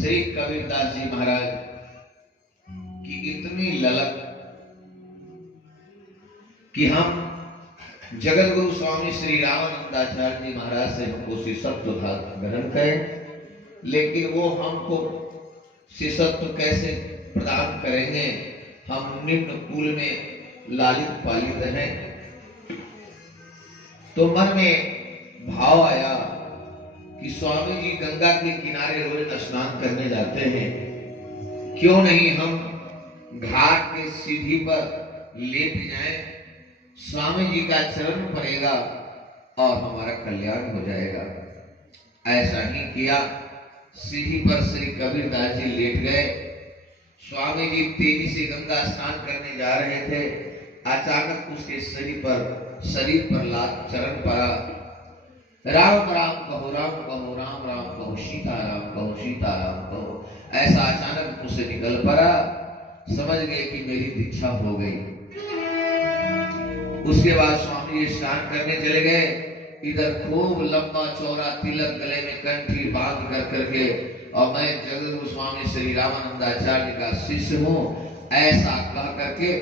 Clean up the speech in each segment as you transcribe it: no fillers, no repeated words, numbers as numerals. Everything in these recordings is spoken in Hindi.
श्री कबीरदास जी महाराज की इतनी ललक कि हम जगत गुरु स्वामी श्री रामानंदाचार्य जी महाराज से हमको शिष्यत्व ग्रहण करें, लेकिन वो हमको शिष्यत्व कैसे प्रदान करेंगे? हम निम्न कुल में लालित पालित हैं। तो मन में भाव आया कि स्वामी जी गंगा के किनारे रोज स्नान करने जाते हैं, क्यों नहीं हम घाट के सीढ़ी पर लेट जाएं, स्वामी जी का चरण पड़ेगा और हमारा कल्याण हो जाएगा। ऐसा ही किया। सीढ़ी पर श्री कबीरदास जी लेट गए। स्वामी जी तेजी से गंगा स्नान करने जा रहे थे। अचानक उसके शरीर पर लात चरण पड़ा। राम राम कहो, राम कहो, राम राम कहो, सीता राम कहो, सीता राम कहो। ऐसा अचानक उसे निकल पड़ा। समझ गए कि मेरी दीक्षा हो गई। उसके बाद स्वामी जी स्नान करने चले गए। इधर खूब लंबा चौड़ा तिलक गले में कंठी बांध कर करके, और मैं जगत स्वामी श्री रामानंदाचार्य का शिष्य हूँ ऐसा कह करके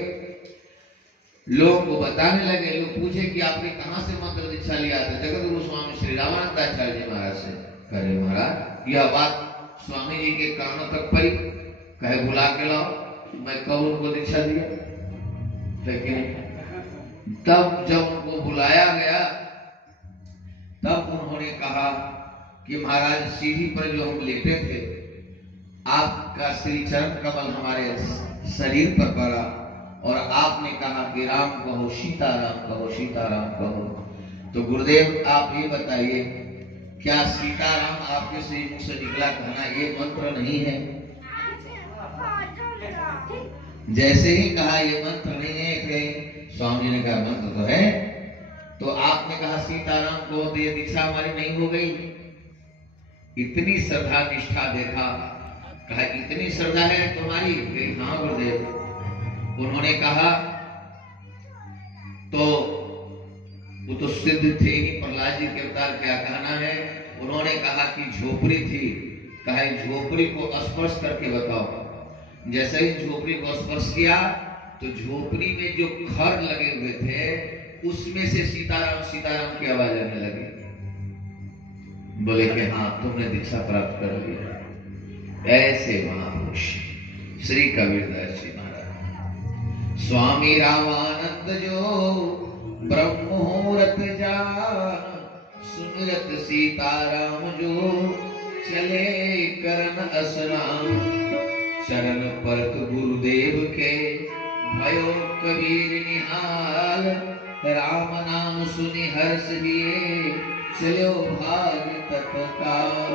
लोगों को बताने लगे। लोग पूछे कि आपने कहां से मंत्र दीक्षा लिया था? जगत गुरु स्वामी श्री रामानंदाचार्य जी महाराज से। कहे महाराज यह बात स्वामी जी के कानों तक पड़ी। कहे बुला के लाओ, मैं कब उनको दीक्षा दिया? लेकिन तब जब उनको बुलाया गया तब उन्होंने कहा कि महाराज सीढ़ी पर जो हम लेटे थे, आपका श्री चरण कमल हमारे शरीर पर पड़ा और आपने कहा कि राम कहो, सीता राम कहो, सीता राम कहो। तो गुरुदेव आप ये बताइए, क्या सीता राम आपके से मुंह से निकला कहना ये मंत्र नहीं है? जैसे ही कहा ये मंत्र नहीं है, कहीं स्वामी ने कहा मंत्र तो है। तो आपने कहा सीताराम को, तो ये दीक्षा हमारी नहीं हो गई? इतनी श्रद्धा निष्ठा देखा। कहा इतनी श्रद्धा है तुम्हारी? कही हाँ गुरुदेव। उन्होंने कहा तो वो तो सिद्ध थे ही, प्रहलाद जी के अवतार क्या कहना है? उन्होंने कहा कि झोपड़ी थी। कहा झोपड़ी को स्पर्श करके बताओ। जैसे ही झोपड़ी को स्पर्श किया तो झोपड़ी में जो खर लगे हुए थे उसमें से सीताराम सीताराम की आवाज आने लगी। बोले कि हाँ तुमने दीक्षा प्राप्त कर लिया। ऐसे महापुरुष श्री कबीरदास जी महाराज। स्वामी रामानंद जो ब्रह्म मुहूर्त जान, सुनरत सीताराम जो चले करन स्नान। चरण परत गुरुदेव के भयो कबीर निहाल। राम नाम सुनि हर्ष दिए, चलो भाग तत्काल।